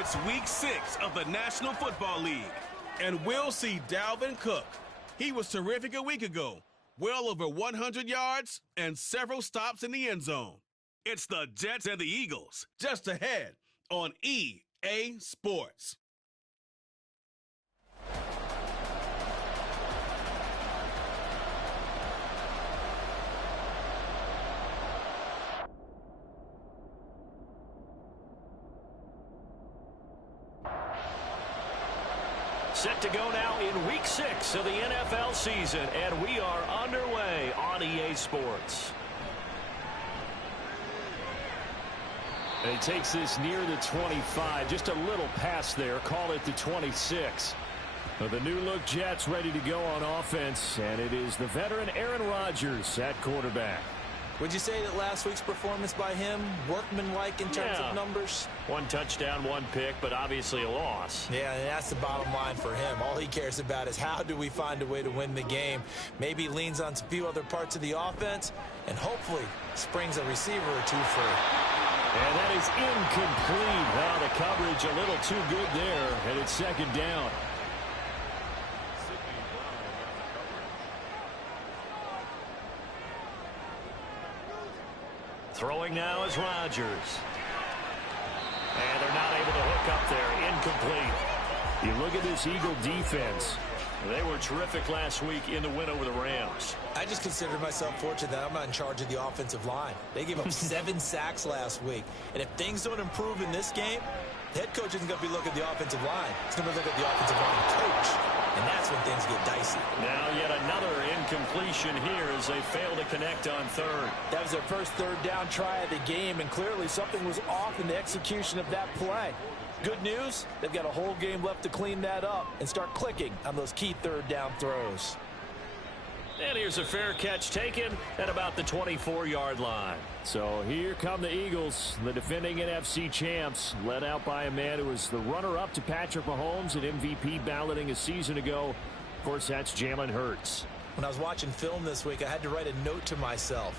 It's week 6 of the National Football League, and we'll see Dalvin Cook. He was terrific a week ago, well over 100 yards and several stops in the end zone. It's the Jets and the Eagles, just ahead on EA Sports. Set to go now in week 6 of the NFL season, and we are underway on EA Sports. And he takes this near the 25, just a little pass there, call it the 26. The new-look Jets ready to go on offense, and it is the veteran Aaron Rodgers at quarterback. Would you say that last week's performance by him, workmanlike in terms of numbers? 1 touchdown, 1 pick, but obviously a loss. Yeah, and that's the bottom line for him. All he cares about is how do we find a way to win the game. Maybe leans on a few other parts of the offense, and hopefully springs a receiver or two free. And that is incomplete. Well, the coverage a little too good there, and it's second down. Throwing now is Rodgers. And they're not able to hook up there. Incomplete. You look at this Eagle defense. They were terrific last week in the win over the Rams. I just consider myself fortunate that I'm not in charge of the offensive line. They gave up 7 sacks last week. And if things don't improve in this game, the head coach isn't going to be looking at the offensive line. He's going to look at the offensive line coach. And that's when things get dicey. Now yet another incompletion here as they fail to connect on third. That was their first third down try of the game, and clearly something was off in the execution of that play. Good news, they've got a whole game left to clean that up and start clicking on those key third down throws. And here's a fair catch taken at about the 24-yard line. So here come the Eagles, the defending NFC champs, led out by a man who was the runner-up to Patrick Mahomes at MVP balloting a season ago. Of course, that's Jalen Hurts. When I was watching film this week, I had to write a note to myself.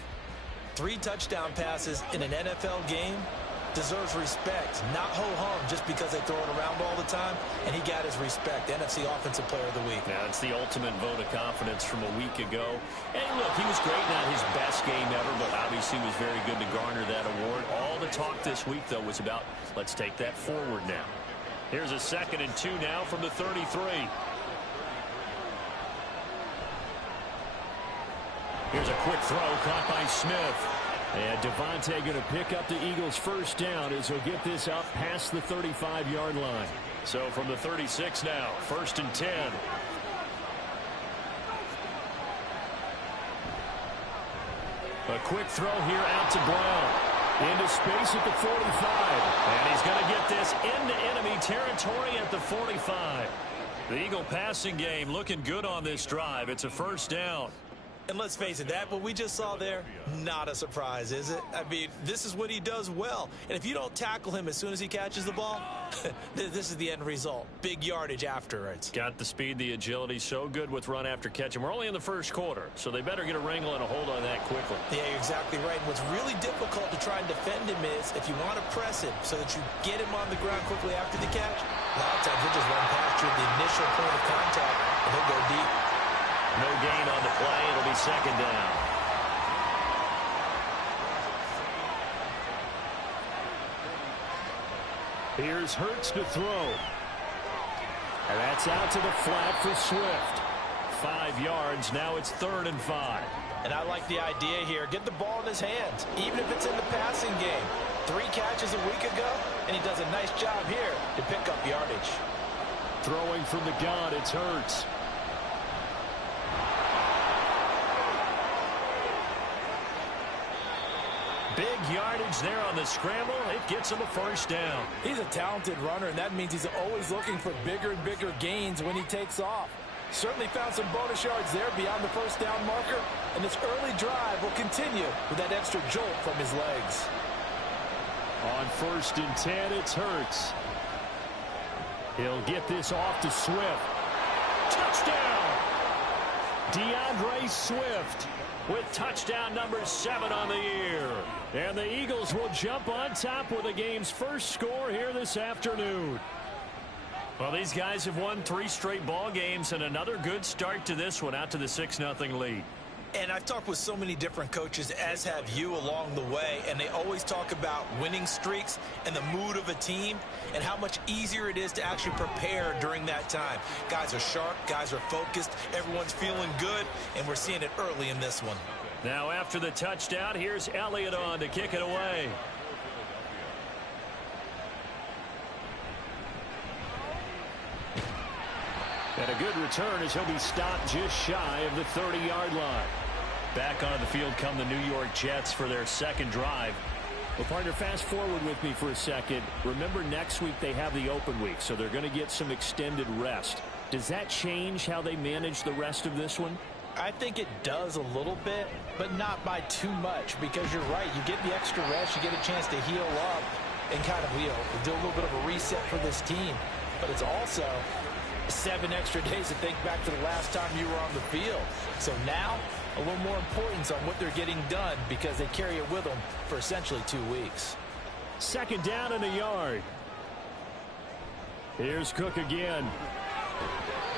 3 touchdown passes in an NFL game deserves respect, not ho-hum just because they throw it around all the time, and he got his respect. NFC Offensive Player of the Week. Now, it's the ultimate vote of confidence from a week ago. And look, he was great, not his best game ever, but obviously was very good to garner that award. All the talk this week, though, was about let's take that forward now. Here's a 2nd and 2 now from the 33. Here's a quick throw caught by Smith. And Devontae going to pick up the Eagles' first down as he'll get this up past the 35-yard line. So from the 36 now, 1st and 10. A quick throw here out to Brown. Into space at the 45. And he's going to get this into enemy territory at the 45. The Eagle passing game looking good on this drive. It's a first down. And let's face it, that what we just saw there, not a surprise, is it? I mean, this is what he does well. And if you don't tackle him as soon as he catches the ball, this is the end result. Big yardage afterwards. Got the speed, the agility, so good with run after catch. And we're only in the first quarter, so they better get a wrangle and a hold on that quickly. Yeah, you're exactly right. And what's really difficult to try and defend him is if you want to press him so that you get him on the ground quickly after the catch, a lot of times he'll just run past you at the initial point of contact, and he'll go deep. No gain on the play. It'll be second down. Here's Hurts to throw. And that's out to the flat for Swift. 5 yards. Now it's 3rd and 5. And I like the idea here. Get the ball in his hands, even if it's in the passing game. 3 catches a week ago, and he does a nice job here to pick up yardage. Throwing from the gun, it's Hurts. Big yardage there on the scramble. It gets him a first down. He's a talented runner, and that means he's always looking for bigger and bigger gains when he takes off. Certainly found some bonus yards there beyond the first down marker, and this early drive will continue with that extra jolt from his legs. On 1st and 10, it's Hurts. He'll get this off to Swift. Touchdown! DeAndre Swift with touchdown number 7 on the year. And the Eagles will jump on top with the game's first score here this afternoon. Well, these guys have won 3 straight ball games and another good start to this one out to the 6-0 lead. And I've talked with so many different coaches, as have you, along the way, and they always talk about winning streaks and the mood of a team and how much easier it is to actually prepare during that time. Guys are sharp, guys are focused, everyone's feeling good, and we're seeing it early in this one. Now after the touchdown, here's Elliott on to kick it away. And a good return as he'll be stopped just shy of the 30-yard line. Back on the field come the New York Jets for their second drive. Well, partner, fast forward with me for a second. Remember, next week they have the open week, so they're going to get some extended rest. Does that change how they manage the rest of this one? I think it does a little bit, but not by too much, because you're right. You get the extra rest, you get a chance to heal up and kind of do a little bit of a reset for this team. But it's also 7 extra days to think back to the last time you were on the field. So now, a little more importance on what they're getting done because they carry it with them for essentially 2 weeks. Second down and a yard. Here's Cook again.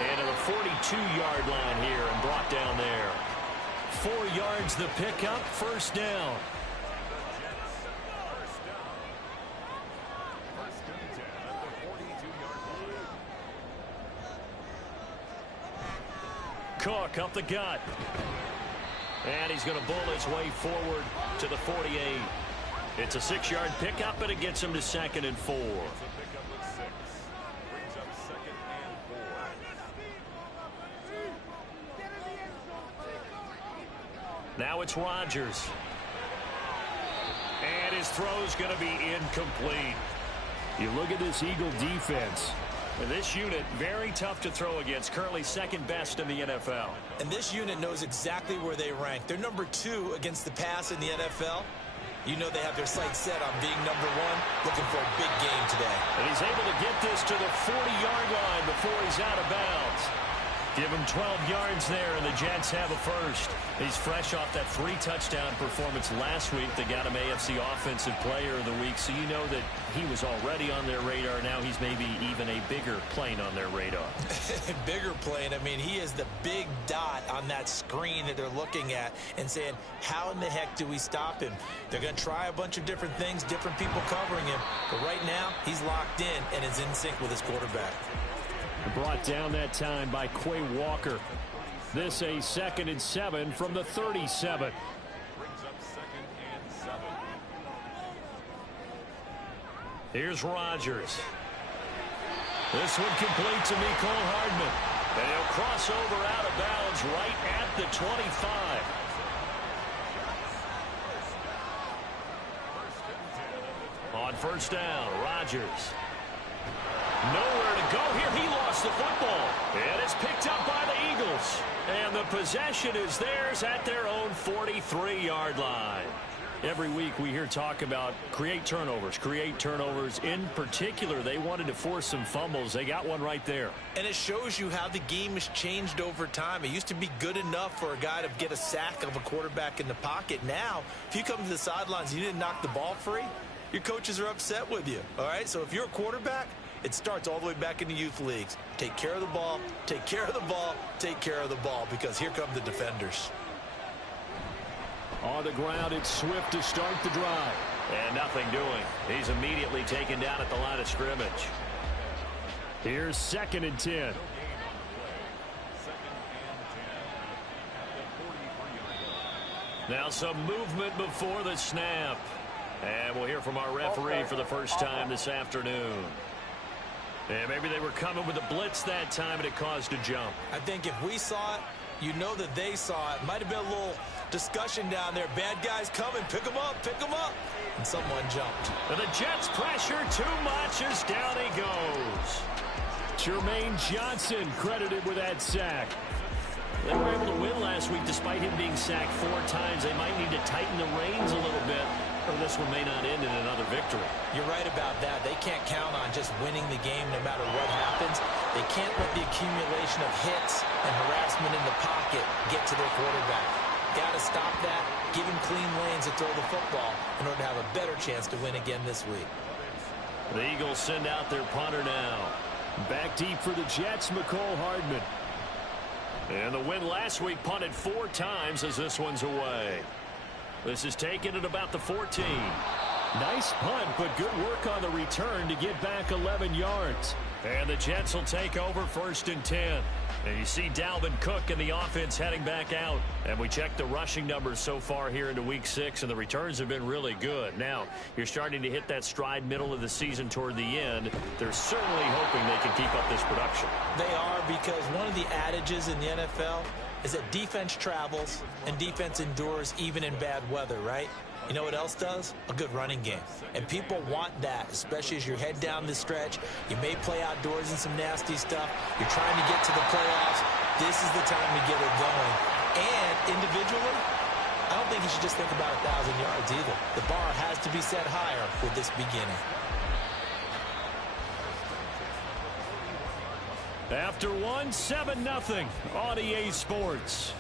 And to the 42-yard line here and brought down there. 4 yards the pickup, first down. Cook up the gut. And he's going to bull his way forward to the 48. It's a 6-yard pickup, and it gets him to 2nd and 4. Now it's Rodgers. And his throw's going to be incomplete. You look at this Eagle defense. And this unit, very tough to throw against, currently 2nd best in the NFL. And this unit knows exactly where they rank. They're number 2 against the pass in the NFL. You know they have their sights set on being number 1, looking for a big game today. And he's able to get this to the 40-yard line before he's out of bounds. Give him 12 yards there, and the Jets have a first. He's fresh off that 3-touchdown performance last week that got him AFC Offensive Player of the Week, so you know that he was already on their radar. Now he's maybe even a bigger plane on their radar. Bigger plane. I mean, he is the big dot on that screen that they're looking at and saying, how in the heck do we stop him? They're going to try a bunch of different things, different people covering him, but right now he's locked in and is in sync with his quarterback. Brought down that time by Quay Walker. This a 2nd and 7 from the 37. Here's Rodgers. This one complete to Mecole Hardman. And he'll cross over out of bounds right at the 25. On first down, Rodgers. Nowhere to go here. He lost the football. And it's picked up by the Eagles. And the possession is theirs at their own 43-yard line. Every week we hear talk about create turnovers. In particular, they wanted to force some fumbles. They got one right there. And it shows you how the game has changed over time. It used to be good enough for a guy to get a sack of a quarterback in the pocket. Now, if you come to the sidelines and you didn't knock the ball free, your coaches are upset with you. All right? So if you're a quarterback, it starts all the way back in the youth leagues. Take care of the ball, take care of the ball, take care of the ball, because here come the defenders. On the ground, it's Swift to start the drive. And nothing doing. He's immediately taken down at the line of scrimmage. Here's 2nd and 10. Now some movement before the snap. And we'll hear from our referee for the first time this afternoon. And maybe they were coming with a blitz that time and it caused a jump. I think if we saw it, you know that they saw it. Might have been a little discussion down there. Bad guys coming. Pick them up. Pick them up. And someone jumped. And the Jets pressure too much as down he goes. Jermaine Johnson credited with that sack. They were able to win last week despite him being sacked 4 times. They might need to tighten the reins a little bit, or this one may not end in another victory. You're right about that. They can't count on just winning the game no matter what happens. They can't let the accumulation of hits and harassment in the pocket get to their quarterback. Got to stop that, give him clean lanes to throw the football in order to have a better chance to win again this week. The Eagles send out their punter now. Back deep for the Jets, McCole Hardman. And the win last week punted 4 times as this one's away. This is taken at about the 14. Nice punt, but good work on the return to get back 11 yards. And the Jets will take over 1st and 10. And you see Dalvin Cook and the offense heading back out. And we checked the rushing numbers so far here into Week 6, and the returns have been really good. Now, you're starting to hit that stride middle of the season toward the end. They're certainly hoping they can keep up this production. They are, because one of the adages in the NFL is that defense travels and defense endures even in bad weather, right? You know what else does? A good running game. And people want that, especially as you head down the stretch. You may play outdoors in some nasty stuff. You're trying to get to the playoffs. This is the time to get it going. And individually, I don't think you should just think about 1,000 yards either. The bar has to be set higher with this beginning. After one, 7-0 on EA Sports.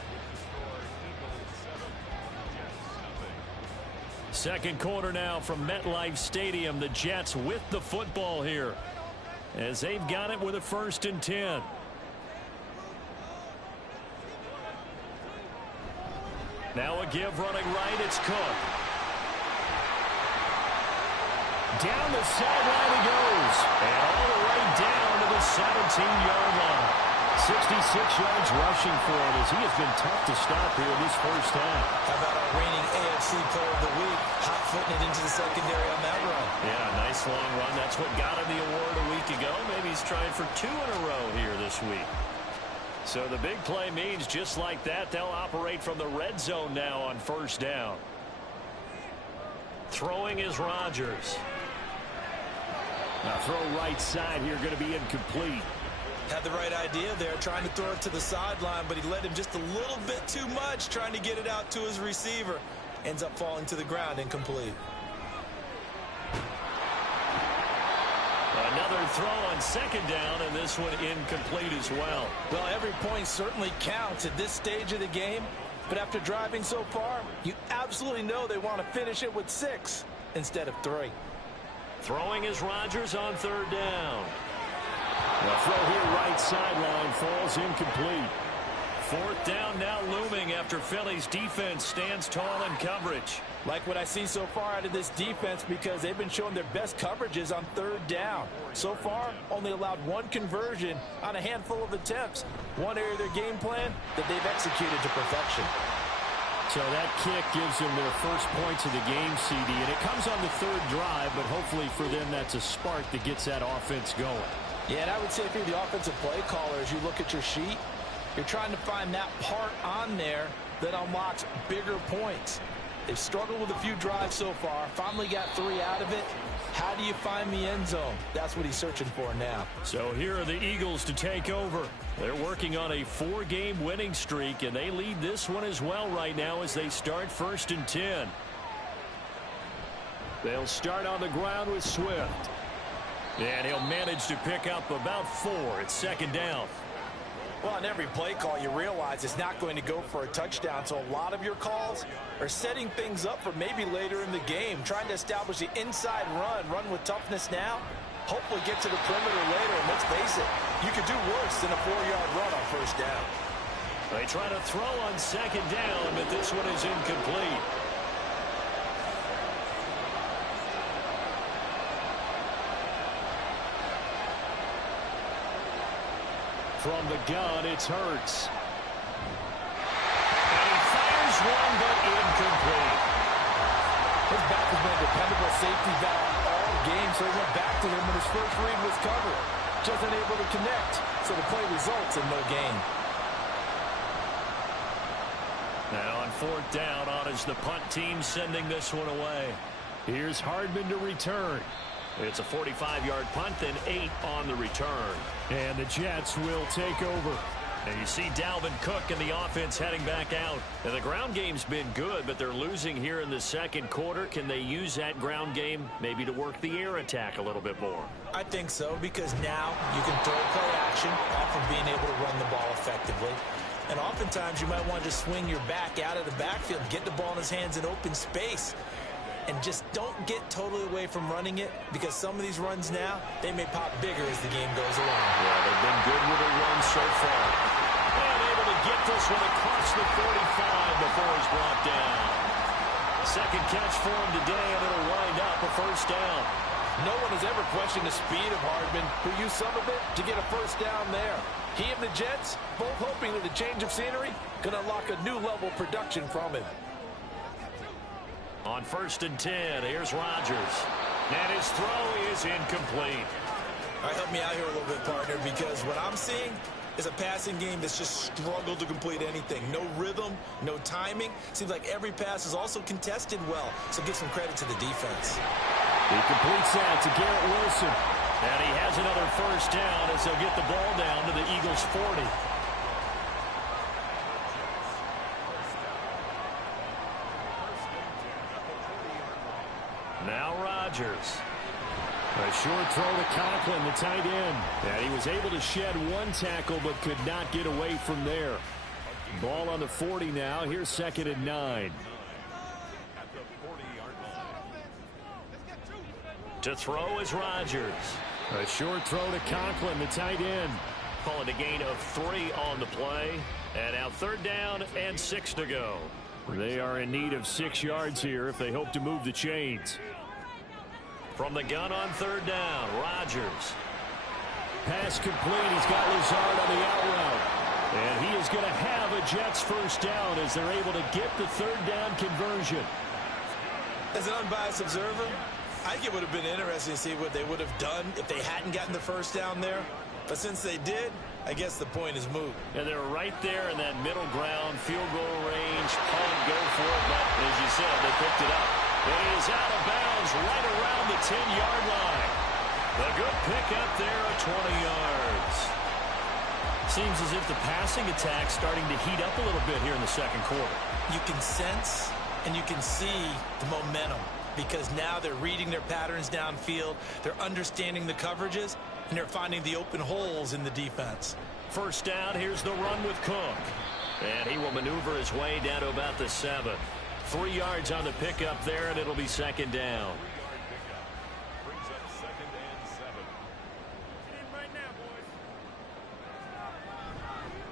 Second quarter now from MetLife Stadium. The Jets with the football here as they've got it with a 1st and 10. Now a give running right. It's Cook. Down the sideline he goes. And all the way down to the 17-yard line. 66 yards rushing for him as he has been tough to stop here in this first half. How about our reigning AFC Player of the Week, hot-footing it into the secondary on that run? Yeah, nice long run. That's what got him the award a week ago. Maybe he's trying for 2 in a row here this week. So the big play means just like that, they'll operate from the red zone now on 1st down. Throwing is Rodgers. Now throw right side here, going to be incomplete. Had the right idea there, trying to throw it to the sideline, but he led him just a little bit too much, trying to get it out to his receiver. Ends up falling to the ground, incomplete. Another throw on 2nd down, and this one incomplete as well. Well, every point certainly counts at this stage of the game, but after driving so far, you absolutely know they want to finish it with 6 instead of 3. Throwing is Rodgers on 3rd down. The throw here right sideline falls incomplete. 4th down now looming after Philly's defense stands tall in coverage. Like what I see so far out of this defense, because they've been showing their best coverages on 3rd down. So far, only allowed 1 conversion on a handful of attempts. One area of their game plan that they've executed to perfection. So that kick gives them their first points of the game, CD, and it comes on the 3rd drive, but hopefully for them that's a spark that gets that offense going. Yeah, and I would say if you're the offensive play caller, as you look at your sheet, you're trying to find that part on there that unlocks bigger points. They've struggled with a few drives so far, finally got 3 out of it. How do you find the end zone? That's what he's searching for now. So here are the Eagles to take over. They're working on a 4-game winning streak, and they lead this one as well right now as they start 1st and 10. They'll start on the ground with Swift. And he'll manage to pick up about 4. It's 2nd down. Well, on every play call, you realize it's not going to go for a touchdown. So a lot of your calls are setting things up for maybe later in the game, trying to establish the inside run with toughness now, hopefully get to the perimeter later. And let's face it, you could do worse than a 4-yard run on 1st down. They try to throw on 2nd down, but this one is incomplete. From the gun, it's Hurts. And he fires one, but incomplete. His back has been a dependable safety valve all game, so he went back to him when his first read was covered. Just unable to connect, so the play results in no gain. Now on 4th down, on is the punt team sending this one away. Here's Hardman to return. It's a 45-yard punt, then 8 on the return. And the Jets will take over. And you see Dalvin Cook and the offense heading back out. And the ground game's been good, but they're losing here in the 2nd quarter. Can they use that ground game maybe to work the air attack a little bit more? I think so, because now you can throw play action off of being able to run the ball effectively. And oftentimes you might want to just swing your back out of the backfield, get the ball in his hands in open space, and just don't get totally away from running it, because some of these runs now, they may pop bigger as the game goes along. Yeah, they've been good with their runs so far. And able to get this one across the 45 before he's brought down. Second catch for him today, and it'll wind up a first down. No one has ever questioned the speed of Hardman, who used some of it to get a first down there. He and the Jets, both hoping that the change of scenery can unlock a new level of production from him. On 1st and 10, here's Rodgers. And his throw is incomplete. All right, help me out here a little bit, partner, because what I'm seeing is a passing game that's just struggled to complete anything. No rhythm, no timing. Seems like every pass is also contested well, so give some credit to the defense. He completes that to Garrett Wilson. And he has another first down as they'll get the ball down to the Eagles' 40. Now Rodgers. A short throw to Conklin, the tight end. And he was able to shed one tackle but could not get away from there. Ball on the 40 now. Here's 2nd and 9. To throw is Rodgers. A short throw to Conklin, the tight end. Calling a gain of 3 on the play. And now 3rd down and 6 to go. They are in need of 6 yards here if they hope to move the chains. From the gun on 3rd down, Rodgers. Pass complete. He's got Lazard on the out route. And he is going to have a Jets first down as they're able to get the 3rd down conversion. As an unbiased observer, I think it would have been interesting to see what they would have done if they hadn't gotten the first down there. But since they did, I guess the point is moot. And they're right there in that middle ground, field goal range, punt, go for it. But as you said, they picked it up. It is out of bounds right around the 10-yard line. A good pick up there at 20 yards. Seems as if the passing attack's starting to heat up a little bit here in the second quarter. You can sense and you can see the momentum, because now they're reading their patterns downfield, they're understanding the coverages, and they're finding the open holes in the defense. First down, here's the run with Cook. And he will maneuver his way down to about the 7. 3 yards on the pickup there, and it'll be 2nd down.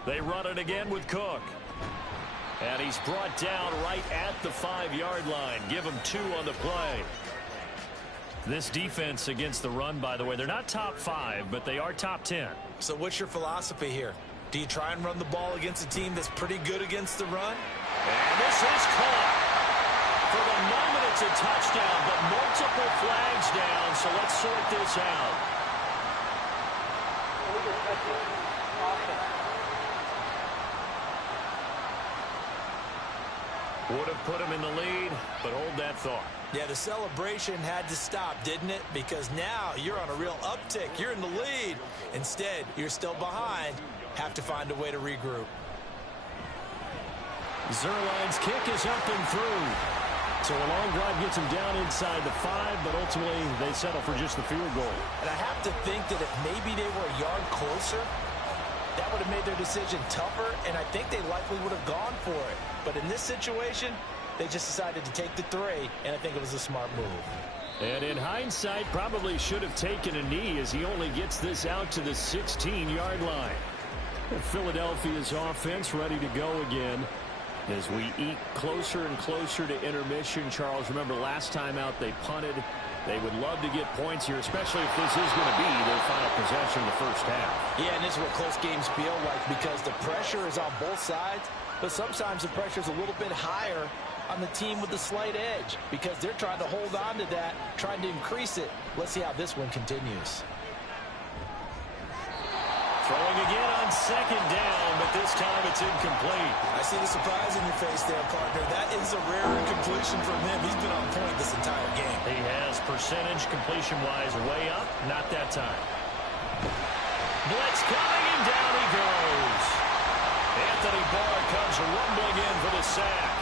They run it again with Cook. And he's brought down right at the 5-yard line. Give him 2 on the play. This defense against the run, by the way, they're not top 5, but they are top 10. So what's your philosophy here? Do you try and run the ball against a team that's pretty good against the run? And this is caught. For the moment, it's a touchdown, but multiple flags down, so let's sort this out. Would have put him in the lead, but hold that thought. Yeah, the celebration had to stop, didn't it? Because now you're on a real uptick. You're in the lead. Instead, you're still behind. Have to find a way to regroup. Zerline's kick is up and through. So a long drive gets him down inside the 5, but ultimately they settle for just the field goal. And I have to think that if maybe they were a yard closer, that would have made their decision tougher, and I think they likely would have gone for it. But in this situation, they just decided to take the 3, and I think it was a smart move. And in hindsight, probably should have taken a knee as he only gets this out to the 16-yard line. Philadelphia's offense ready to go again as we eat closer and closer to intermission. Charles, remember last time out they punted. They would love to get points here, especially if this is going to be their final possession in the first half. Yeah, and this is what close games feel like, because the pressure is on both sides, but sometimes the pressure is a little bit higher on the team with the slight edge because they're trying to hold on to that, trying to increase it. Let's see how this one continues. Throwing again on 2nd down, but this time it's incomplete. I see the surprise in your face there, partner. That is a rare incompletion from him. He's been on point this entire game. He has percentage completion-wise way up. Not that time. Blitz coming, and down he goes. Anthony Barr comes rumbling in for the sack.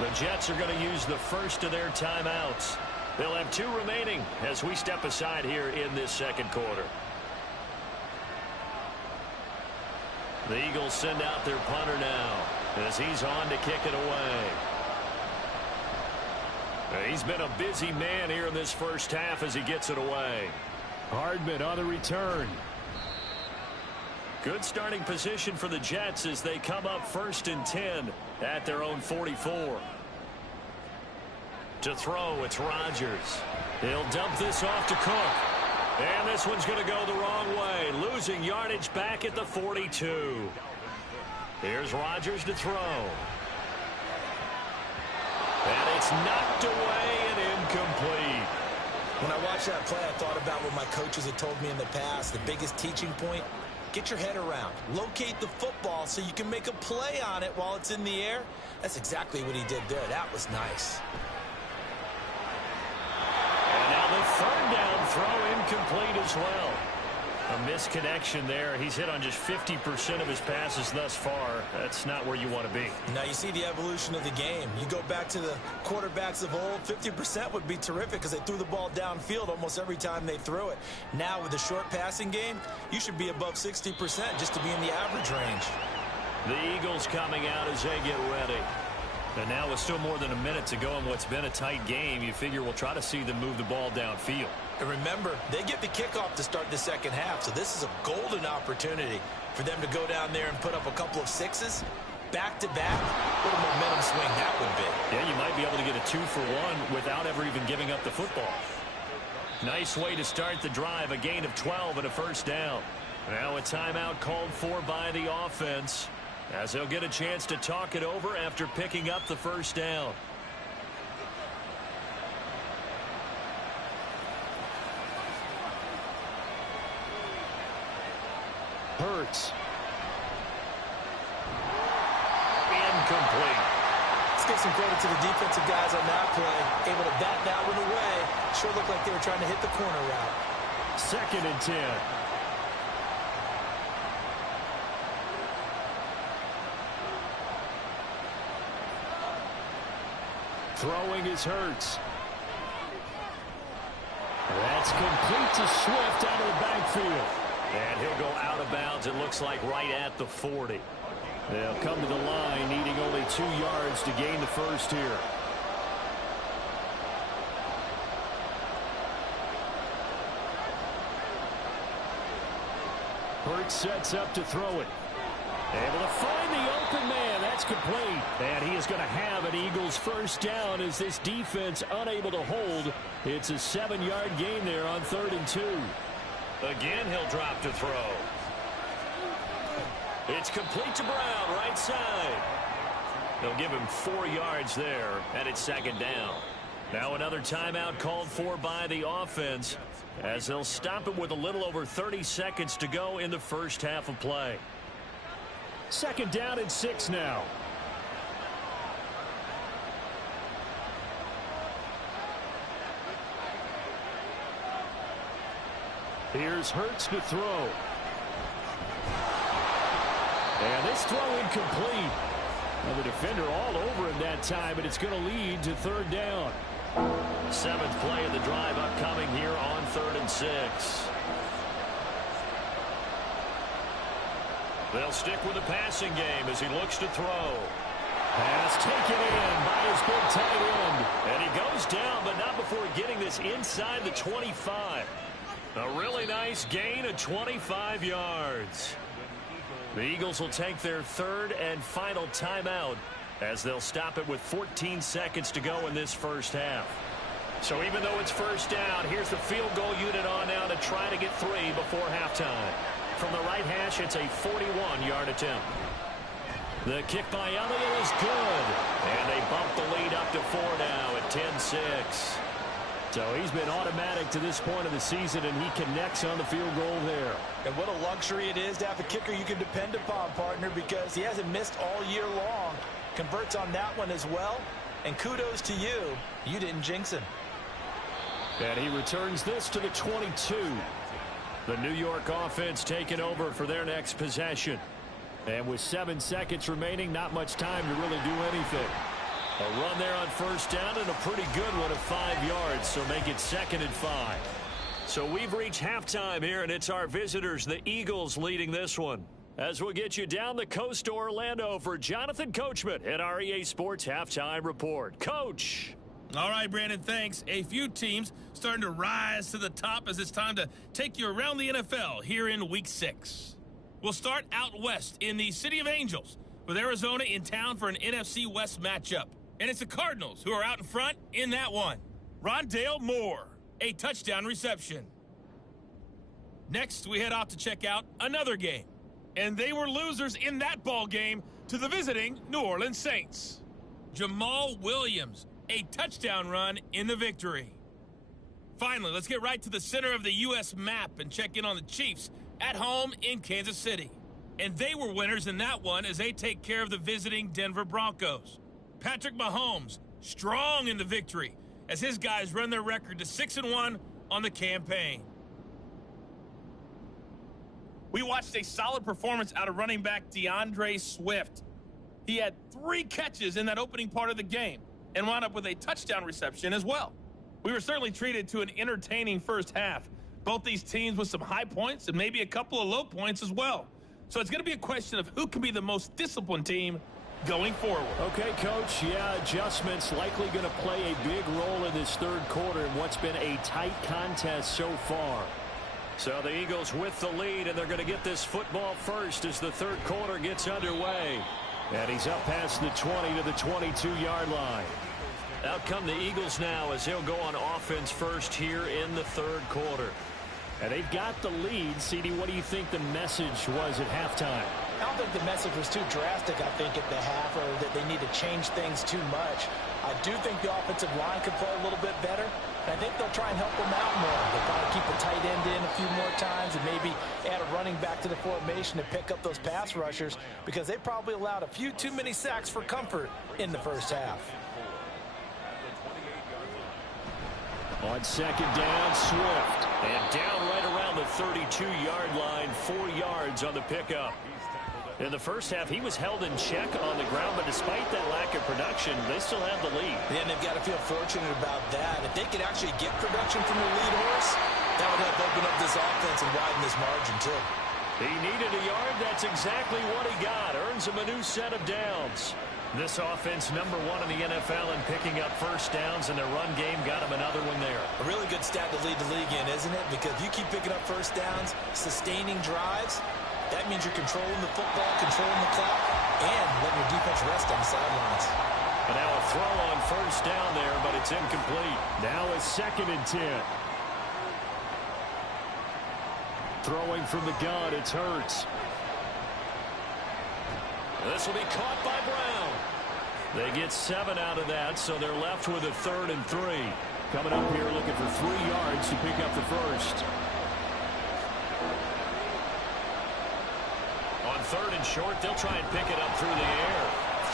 The Jets are going to use the first of their timeouts. They'll have 2 remaining as we step aside here in this second quarter. The Eagles send out their punter now as he's on to kick it away. He's been a busy man here in this first half as he gets it away. Hardman on the return. Good starting position for the Jets as they come up 1st and 10 at their own 44. To throw, it's Rodgers. He'll dump this off to Cook. And this one's going to go the wrong way, losing yardage back at the 42. Here's Rodgers to throw. And it's knocked away and incomplete. When I watched that play, I thought about what my coaches had told me in the past. The biggest teaching point, get your head around. Locate the football so you can make a play on it while it's in the air. That's exactly what he did there. That was nice. And now the 3rd down throw incomplete as well. A misconnection there. He's hit on just 50% of his passes thus far. That's not where you want to be. Now you see the evolution of the game. You go back to the quarterbacks of old, 50% would be terrific because they threw the ball downfield almost every time they threw it. Now with the short passing game, you should be above 60% just to be in the average range. The Eagles coming out as they get ready. And now with still more than a minute to go in what's been a tight game, you figure we'll try to see them move the ball downfield. And remember, they get the kickoff to start the second half, so this is a golden opportunity for them to go down there and put up a couple of 6s back-to-back. What a momentum swing that would be. Yeah, you might be able to get a 2-for-1 without ever even giving up the football. Nice way to start the drive, a gain of 12 and a 1st down. Now a timeout called for by the offense, as they'll get a chance to talk it over after picking up the 1st down. Hurts. Incomplete. Let's give some credit to the defensive guys on that play. Able to bat that one away. Sure looked like they were trying to hit the corner route. 2nd and 10. Throwing is Hurts. That's complete to Swift out of the backfield. And he'll go out of bounds, it looks like, right at the 40. They'll come to the line, needing only 2 yards to gain the 1st here. Hurts sets up to throw it. Able to find the open man. That's complete. And he is going to have an Eagles 1st down as this defense unable to hold. It's a 7-yard gain there on 3rd and 2. Again, he'll drop to throw. It's complete to Brown, right side. They'll give him 4 yards there, and it's 2nd down. Now another timeout called for by the offense, as they'll stop it with a little over 30 seconds to go in the 1st half of play. 2nd down and 6 now. Here's Hurts to throw. And this throw incomplete. And the defender all over him that time, and it's going to lead to 3rd down. 7th play of the drive upcoming here on 3rd and 6. They'll stick with the passing game as he looks to throw. Pass taken in by his big tight end. And he goes down, but not before getting this inside the 25. A really nice gain of 25 yards. The Eagles will take their 3rd and final timeout as they'll stop it with 14 seconds to go in this 1st half. So even though it's 1st down, here's the field goal unit on now to try to get 3 before halftime. From the right hash, it's a 41-yard attempt. The kick by Elliott is good. And they bump the lead up to 4 now at 10-6. So he's been automatic to this point of the season, and he connects on the field goal there. And what a luxury it is to have a kicker you can depend upon, partner, because he hasn't missed all year long. Converts on that one as well. And kudos to you. You didn't jinx him. And he returns this to the 22. The New York offense taking over for their next possession. And with 7 seconds remaining, not much time to really do anything. A run there on first down and a pretty good one of 5 yards, so make it 2nd and 5. So we've reached halftime here, and it's our visitors, the Eagles, leading this one. As we'll get you down the coast to Orlando for Jonathan Coachman at our EA Sports Halftime Report. Coach. All right, Brandon, thanks. A few teams starting to rise to the top as it's time to take you around the NFL here in Week 6. We'll start out west in the City of Angels with Arizona in town for an NFC West matchup. And it's the Cardinals who are out in front in that one. Rondale Moore, a touchdown reception. Next, we head off to check out another game. And they were losers in that ball game to the visiting New Orleans Saints. Jamal Williams, a touchdown run in the victory. Finally, let's get right to the center of the U.S. map and check in on the Chiefs at home in Kansas City. And they were winners in that one as they take care of the visiting Denver Broncos. Patrick Mahomes, strong in the victory as his guys run their record to 6-1 on the campaign. We watched a solid performance out of running back DeAndre Swift. He had 3 catches in that opening part of the game and wound up with a touchdown reception as well. We were certainly treated to an entertaining first half. Both these teams with some high points and maybe a couple of low points as well. So it's going to be a question of who can be the most disciplined team going forward. Okay, Coach, adjustments likely going to play a big role in this third quarter in what's been a tight contest so far. So the Eagles with the lead, and they're going to get this football first as the third quarter gets underway. And he's up past the 20 to the 22-yard line. Out come the Eagles now as they'll go on offense first here in the third quarter. And they've got the lead. CD, what do you think the message was at halftime? I don't think the message was too drastic, I think, at the half, or that they need to change things too much. I do think the offensive line could play a little bit better. And I think they'll try and help them out more. They'll probably keep a tight end in a few more times and maybe add a running back to the formation to pick up those pass rushers because they probably allowed a few too many sacks for comfort in the first half. On second down, Swift. And down right around the 32-yard line, 4 yards on the pickup. In the first half, he was held in check on the ground, but despite that lack of production, they still have the lead. Yeah, and they've got to feel fortunate about that. If they could actually get production from the lead horse, that would help open up this offense and widen this margin, too. He needed a yard. That's exactly what he got. Earns him a new set of downs. This offense, #1 in the NFL in picking up first downs, and their run game got him another one there. A really good stat to lead the league in, isn't it? Because you keep picking up first downs, sustaining drives, that means you're controlling the football, controlling the clock, and letting your defense rest on the sidelines. And now a throw on first down there, but it's incomplete. Now a 2nd and 10. Throwing from the gun, it's Hurts. This will be caught by Brown. They get 7 out of that, so they're left with a 3rd and 3. Coming up here looking for 3 yards to pick up the first. On 3rd and short, they'll try and pick it up through the air.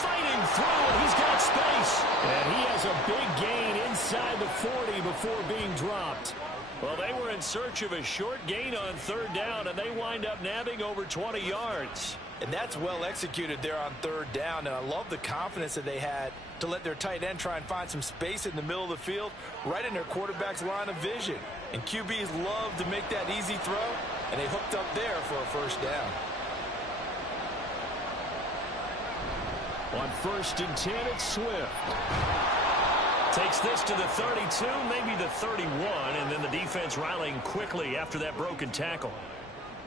Fighting through, and he's got space. And he has a big gain inside the 40 before being dropped. Well, they were in search of a short gain on 3rd down, and they wind up nabbing over 20 yards. And that's well executed there on 3rd down. And I love the confidence that they had to let their tight end try and find some space in the middle of the field, right in their quarterback's line of vision. And QBs love to make that easy throw, and they hooked up there for a first down. On 1st and 10, it's Swift. Takes this to the 32, maybe the 31, and then the defense rallying quickly after that broken tackle.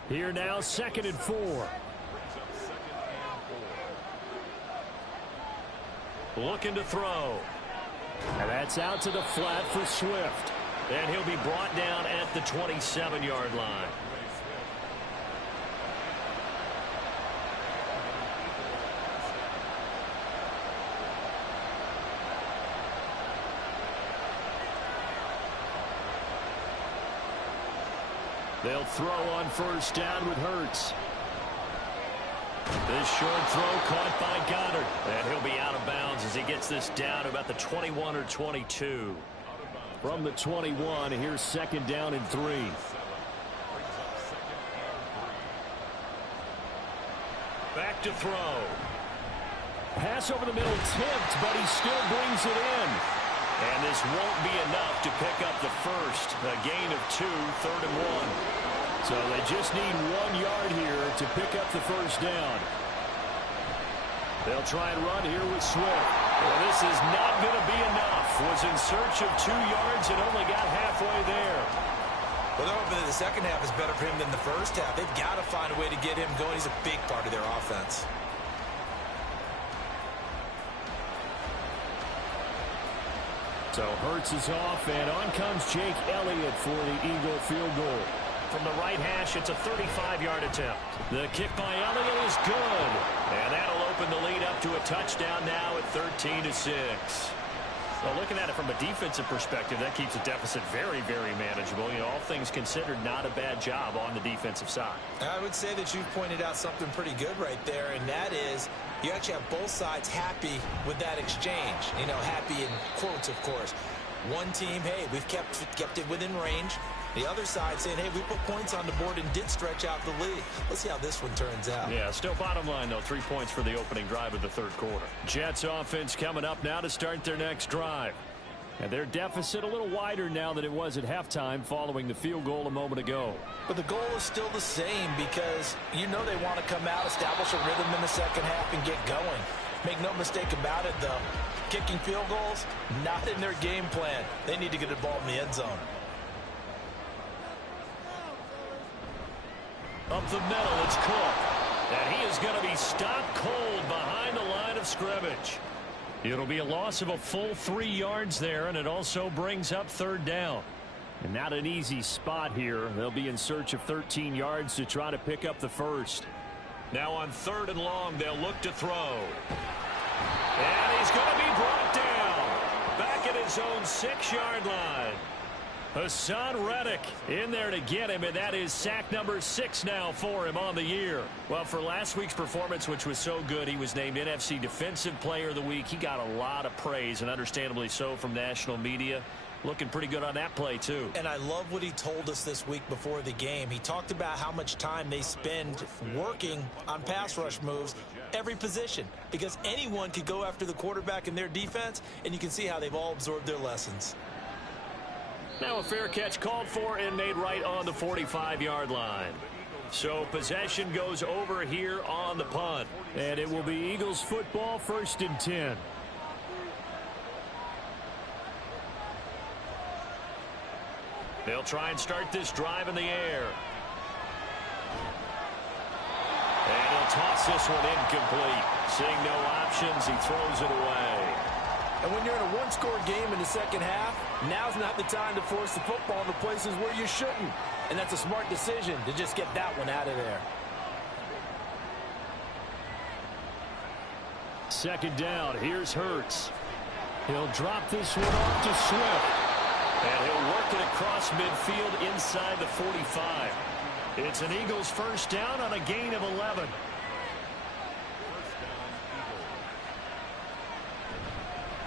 Here now, 2nd and 4. Looking to throw. And that's out to the flat for Swift. And he'll be brought down at the 27-yard line. They'll throw on 1st down with Hurts. This short throw caught by Goddard. And he'll be out of bounds as he gets this down to about the 21 or 22. From the 21, here's 2nd down and 3. Back to throw. Pass over the middle tipped, but he still brings it in. And this won't be enough to pick up the first. A gain of 2, 3rd and 1. So they just need 1 yard here to pick up the first down. They'll try and run here with Swift. Well, this is not going to be enough. Was in search of 2 yards and only got halfway there. Well, they're hoping that the second half is better for him than the first half. They've got to find a way to get him going. He's a big part of their offense. So Hurts is off, and on comes Jake Elliott for the Eagle field goal. From the right hash, it's a 35-yard attempt. The kick by Elliott is good. And that'll open the lead up to a touchdown now at 13-6. Well, looking at it from a defensive perspective, that keeps the deficit very, very manageable. You know, all things considered, not a bad job on the defensive side. I would say that you've pointed out something pretty good right there, and that is you actually have both sides happy with that exchange. You know, happy in quotes, of course. One team, hey, we've kept it within range. The other side saying, hey, we put points on the board and did stretch out the lead. Let's see how this one turns out. Yeah, still bottom line, though, 3 points for the opening drive of the third quarter. Jets offense coming up now to start their next drive. And their deficit a little wider now than it was at halftime following the field goal a moment ago. But the goal is still the same because you know they want to come out, establish a rhythm in the second half, and get going. Make no mistake about it, though. Kicking field goals, not in their game plan. They need to get the ball in the end zone. Up the middle, it's Cook. And he is going to be stopped cold behind the line of scrimmage. It'll be a loss of a full 3 yards there, and it also brings up 3rd down. And not an easy spot here. They'll be in search of 13 yards to try to pick up the first. Now on 3rd and long, they'll look to throw. And he's going to be brought down. Back at his own 6-yard line. Hassan Reddick in there to get him, and that is sack number 6 now for him on the year. Well, for last week's performance, which was so good, he was named NFC Defensive Player of the Week. He got a lot of praise, and understandably so, from national media. Looking pretty good on that play, too. And I love what he told us this week before the game. He talked about how much time they spend working on pass rush moves, every position, because anyone could go after the quarterback in their defense, and you can see how they've all absorbed their lessons. Now a fair catch called for and made right on the 45-yard line. So possession goes over here on the punt. And it will be Eagles football, 1st and 10. They'll try and start this drive in the air. And he'll toss this one incomplete. Seeing no options, he throws it away. And when you're in a one-score game in the second half, now's not the time to force the football in the places where you shouldn't. And that's a smart decision to just get that one out of there. 2nd down. Here's Hurts. He'll drop this one off to Swift. And he'll work it across midfield inside the 45. It's an Eagles 1st down on a gain of 11.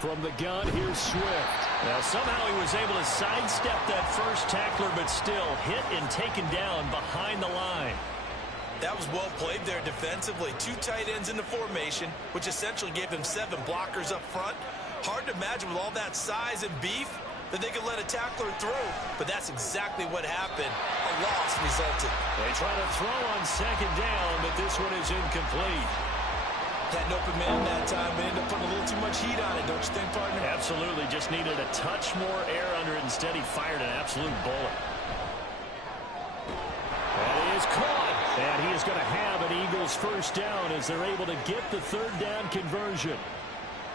From the gun, here's Swift. Now, somehow he was able to sidestep that first tackler, but still hit and taken down behind the line. That was well played there defensively. 2 tight ends in the formation, which essentially gave him 7 blockers up front. Hard to imagine with all that size and beef that they could let a tackler through, but that's exactly what happened. A loss resulted. They try to throw on 2nd down, but this one is incomplete. Had an open man that time, but ended up putting a little too much heat on it, don't you think, partner? Absolutely. Just needed a touch more air under it. Instead, he fired an absolute bullet. And he is caught. And he is going to have an Eagles 1st down as they're able to get the 3rd down conversion.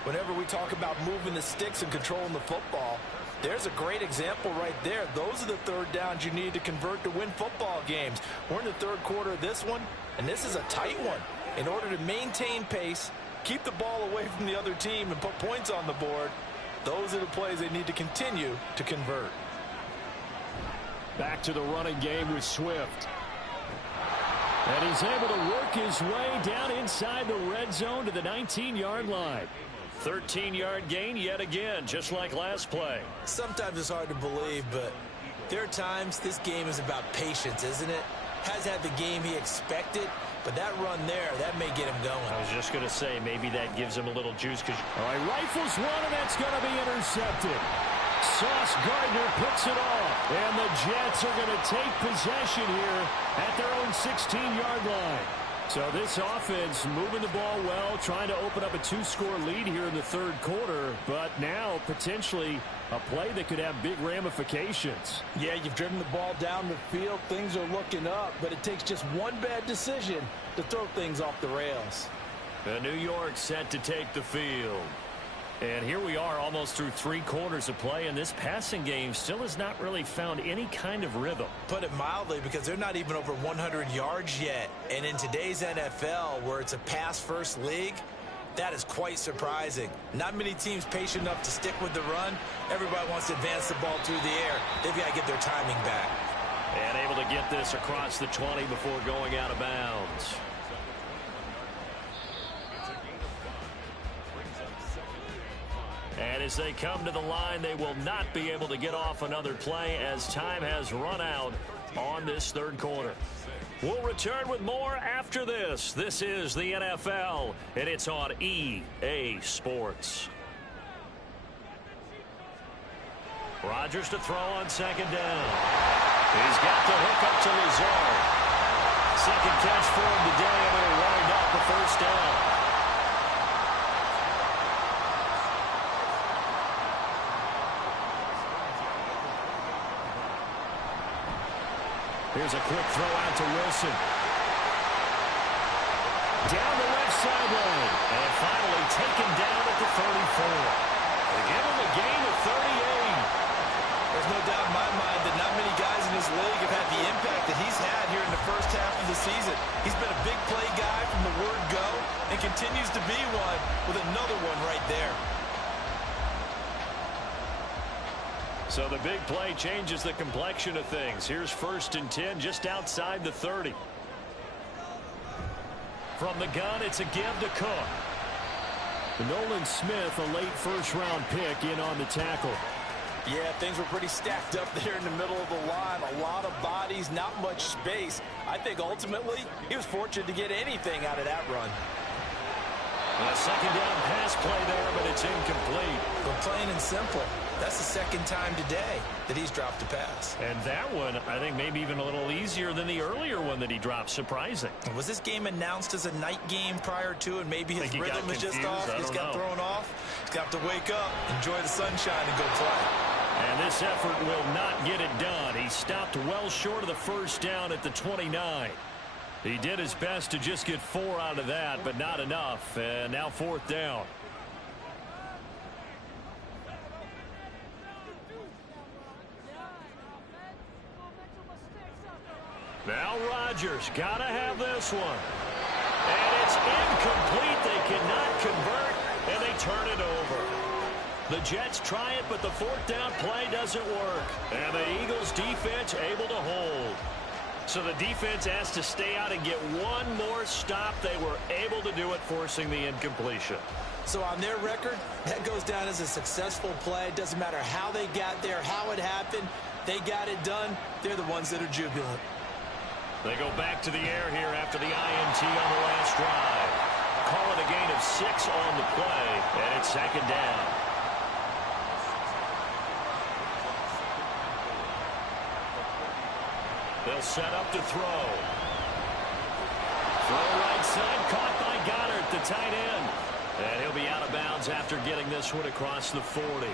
Whenever we talk about moving the sticks and controlling the football, there's a great example right there. Those are the 3rd downs you need to convert to win football games. We're in the 3rd quarter of this one, and this is a tight one. In order to maintain pace, keep the ball away from the other team, and put points on the board, those are the plays they need to continue to convert. Back to the running game with Swift. And he's able to work his way down inside the red zone to the 19-yard line. 13-yard gain yet again, just like last play. Sometimes it's hard to believe, but there are times this game is about patience, isn't it? Has had the game he expected, But that run there, that may get him going. I was just going to say, maybe that gives him a little juice. All right, rifles one, and that's going to be intercepted. Sauce Gardner picks it off. And the Jets are going to take possession here at their own 16-yard line. So this offense moving the ball well, trying to open up a 2-score lead here in the third quarter, but now potentially a play that could have big ramifications. Yeah, you've driven the ball down the field. Things are looking up, but it takes just one bad decision to throw things off the rails. New York set to take the field. And here we are almost through 3 quarters of play, and this passing game still has not really found any kind of rhythm. Put it mildly, because they're not even over 100 yards yet. And in today's NFL, where it's a pass-first league, that is quite surprising. Not many teams patient enough to stick with the run. Everybody wants to advance the ball through the air. They've got to get their timing back. And able to get this across the 20 before going out of bounds. And as they come to the line, they will not be able to get off another play as time has run out on this third quarter. We'll return with more after this. This is the NFL, and it's on EA Sports. Rodgers to throw on second down. He's got the hook up to Lazard. Second catch for him today, and they're running up the first down. Here's a quick throw out to Wilson. Down the left sideline. And finally taken down at the 34. They give him a gain of 38. There's no doubt in my mind that not many guys in this league have had the impact that he's had here in the first half of the season. He's been a big play guy from the word go and continues to be one with another one right there. So the big play changes the complexion of things. Here's 1st and 10 just outside the 30. From the gun, it's a give to Cook. Nolan Smith, a late first-round pick, in on the tackle. Yeah, things were pretty stacked up there in the middle of the line. A lot of bodies, not much space. I think ultimately he was fortunate to get anything out of that run. A second down pass play there, but it's incomplete. But plain and simple, that's the second time today that he's dropped a pass. And that one, I think, maybe even a little easier than the earlier one that he dropped. Surprising. Was this game announced as a night game prior to, and maybe his rhythm is just off? He's got thrown off. He's got to wake up, enjoy the sunshine, and go play. And this effort will not get it done. He stopped well short of the first down at the 29. He did his best to just get 4 out of that, but not enough. And now 4th down. Now Rodgers got to have this one. And it's incomplete. They cannot convert, and they turn it over. The Jets try it, but the 4th down play doesn't work. And the Eagles defense able to hold. So the defense has to stay out and get one more stop. They were able to do it, forcing the incompletion. So on their record, that goes down as a successful play. It doesn't matter how they got there, how it happened. They got it done. They're the ones that are jubilant. They go back to the air here after the INT on the last drive. Call it a gain of 6 on the play, and it's second down. They'll set up to throw. Throw right side, caught by Goddard, the tight end. And he'll be out of bounds after getting this one across the 40.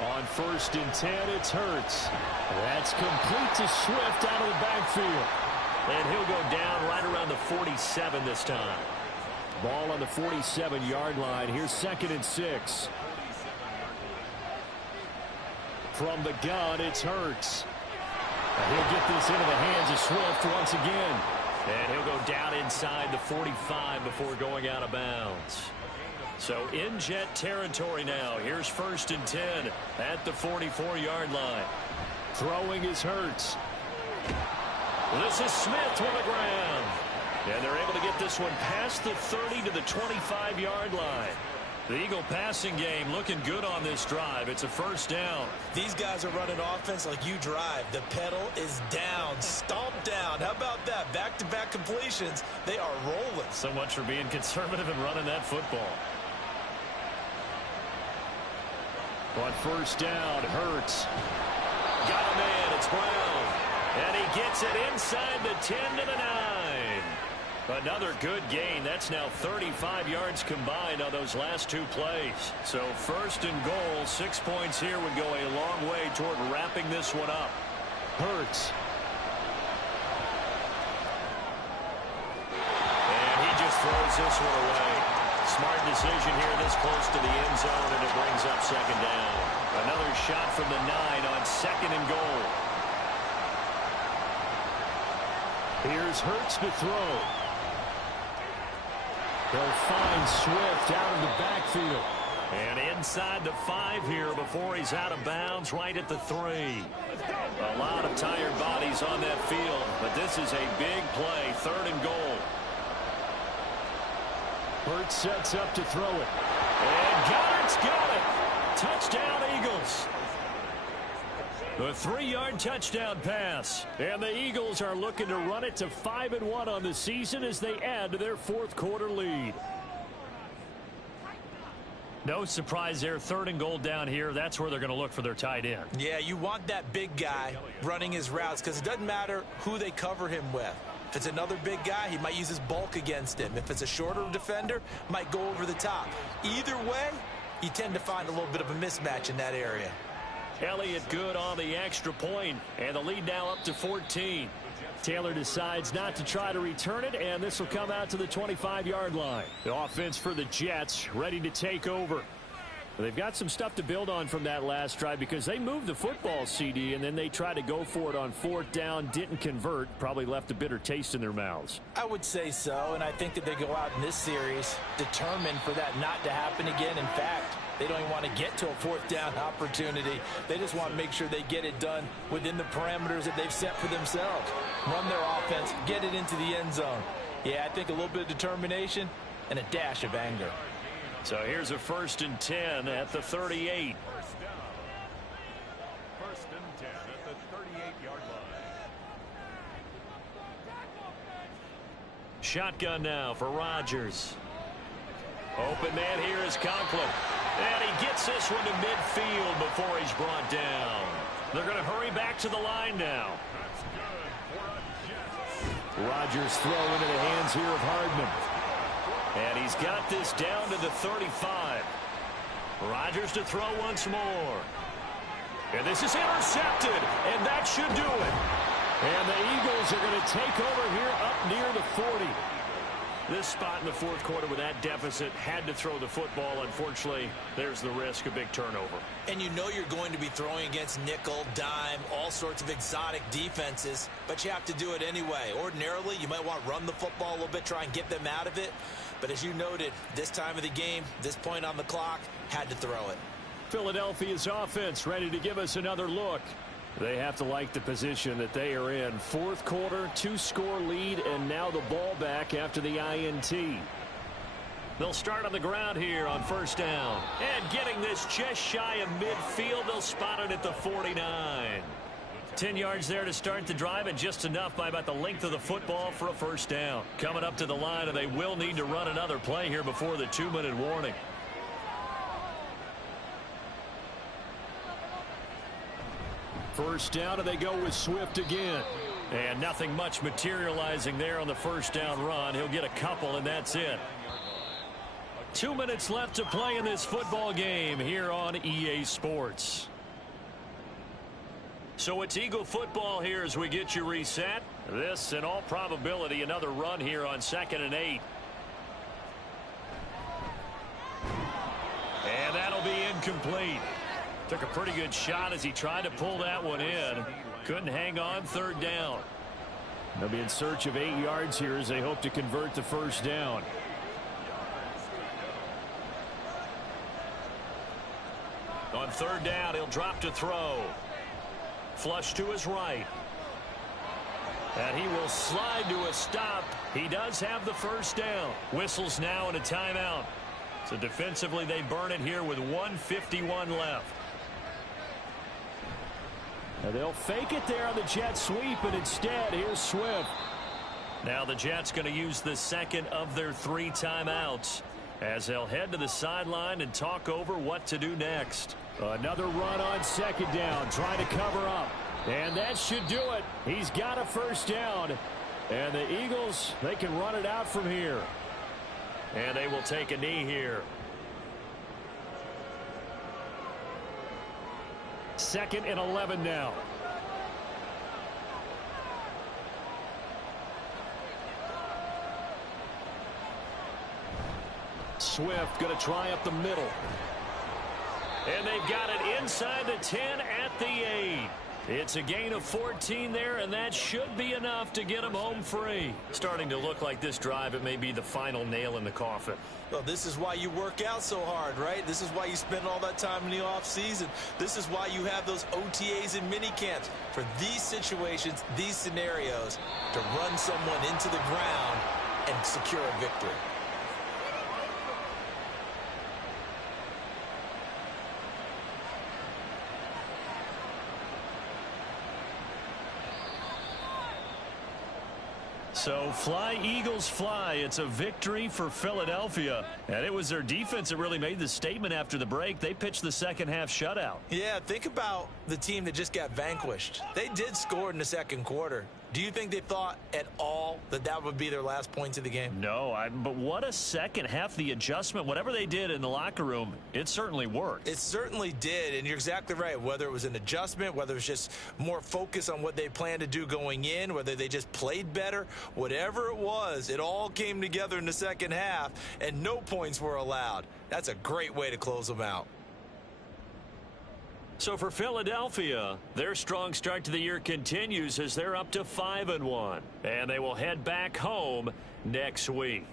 On 1st and 10, it's Hurts. That's complete to Swift out of the backfield. And he'll go down right around the 47 this time. Ball on the 47-yard line. Here's 2nd and 6. From the gun, it's Hurts. And he'll get this into the hands of Swift once again. And he'll go down inside the 45 before going out of bounds. So in Jet territory now. Here's 1st and 10 at the 44-yard line. Throwing is Hurts. This is Smith on the ground. And they're able to get this one past the 30 to the 25-yard line. The Eagle passing game looking good on this drive. It's a first down. These guys are running offense like you drive. The pedal is down, stomped down. How about that? Back-to-back completions. They are rolling. So much for being conservative and running that football. On first down, Hurts. Got a man. It's Brown. And he gets it inside the 10 to the 9. Another good gain. That's now 35 yards combined on those last two plays. So first and goal, 6 points here would go a long way toward wrapping this one up. Hurts. And he just throws this one away. Smart decision here this close to the end zone, and it brings up second down. Another shot from the 9 on second and goal. Here's Hurts to throw. They'll find Swift out of the backfield. And inside the 5 here before he's out of bounds, right at the 3. A lot of tired bodies on that field, but this is a big play, third and goal. Hurts sets up to throw it. And Goddard's got it. Touchdown, Eagles. The 3-yard touchdown pass. And the Eagles are looking to run it to 5-1 on the season as they add to their fourth quarter lead. No surprise there. Third and goal down here. That's where they're going to look for their tight end. Yeah, you want that big guy running his routes because it doesn't matter who they cover him with. If it's another big guy, he might use his bulk against him. If it's a shorter defender, might go over the top. Either way, you tend to find a little bit of a mismatch in that area. Elliott good on the extra point, and the lead now up to 14. Taylor decides not to try to return it, and this will come out to the 25-yard line. The offense for the Jets ready to take over. They've got some stuff to build on from that last drive because they moved the football, CD, and then they tried to go for it on fourth down, didn't convert, probably left a bitter taste in their mouths. I would say so, and I think that they go out in this series determined for that not to happen again. In fact, they don't even want to get to a fourth down opportunity. They just want to make sure they get it done within the parameters that they've set for themselves. Run their offense, get it into the end zone. Yeah, I think a little bit of determination and a dash of anger. So here's a 1st and 10 at the 38. First and 10 at the 38-yard line. Shotgun now for Rodgers. Open man here is Conklin. And he gets this one to midfield before he's brought down. They're going to hurry back to the line now. Rodgers throw into the hands here of Hardman. And he's got this down to the 35. Rodgers to throw once more. And this is intercepted, and that should do it. And the Eagles are going to take over here up near the 40. This spot in the fourth quarter with that deficit, had to throw the football. Unfortunately, there's the risk of big turnover. And you know you're going to be throwing against nickel, dime, all sorts of exotic defenses, but you have to do it anyway. Ordinarily, you might want to run the football a little bit, try and get them out of it. But as you noted, this time of the game, this point on the clock, had to throw it. Philadelphia's offense ready to give us another look. They have to like the position that they are in. Fourth quarter, 2-score lead, and now the ball back after the INT. They'll start on the ground here on first down. And getting this just shy of midfield, they'll spot it at the 49. 10 yards there to start the drive, and just enough by about the length of the football for a first down. Coming up to the line, and they will need to run another play here before the 2-minute warning. First down, and they go with Swift again. And nothing much materializing there on the first down run. He'll get a couple, and that's it. 2 minutes left to play in this football game here on EA Sports. So it's Eagle football here as we get you reset. This, in all probability, another run here on 2nd and 8. And that'll be incomplete. Took a pretty good shot as he tried to pull that one in. Couldn't hang on, third down. They'll be in search of 8 yards here as they hope to convert the first down. On third down, he'll drop to throw. Flush to his right. And he will slide to a stop. He does have the first down. Whistles now and a timeout. So defensively, they burn it here with 1:51 left. And they'll fake it there on the jet sweep, and instead, here's Swift. Now the Jets going to use the second of their 3 timeouts as they'll head to the sideline and talk over what to do next. Another run on second down, trying to cover up. And that should do it. He's got a first down. And the Eagles, they can run it out from here. And they will take a knee here. 2nd and 11 now. Swift going to try up the middle. And they've got it inside the 10 at the 8. It's a gain of 14 there, and that should be enough to get them home free. Starting to look like this drive, it may be the final nail in the coffin. Well, this is why you work out so hard, right? This is why you spend all that time in the offseason. This is why you have those OTAs and mini camps. For these situations, these scenarios, to run someone into the ground and secure a victory. So fly, Eagles, fly. It's a victory for Philadelphia. And it was their defense that really made the statement after the break. They pitched the second half shutout. Yeah, think about the team that just got vanquished. They did score in the second quarter. Do you think they thought at all that that would be their last points of the game? No, but what a second half. The adjustment, whatever they did in the locker room, it certainly worked. It certainly did, and you're exactly right. Whether it was an adjustment, whether it was just more focus on what they planned to do going in, whether they just played better, whatever it was, it all came together in the second half, and no points were allowed. That's a great way to close them out. So for Philadelphia, their strong start to the year continues as they're up to 5-1. And they will head back home next week.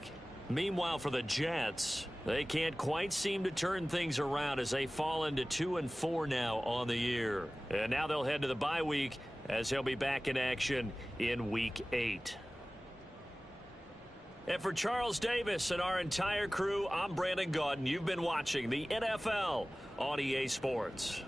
Meanwhile, for the Jets, they can't quite seem to turn things around as they fall into 2-4 now on the year. And now they'll head to the bye week as they'll be back in action in Week 8. And for Charles Davis and our entire crew, I'm Brandon Gaudin. You've been watching the NFL on EA Sports.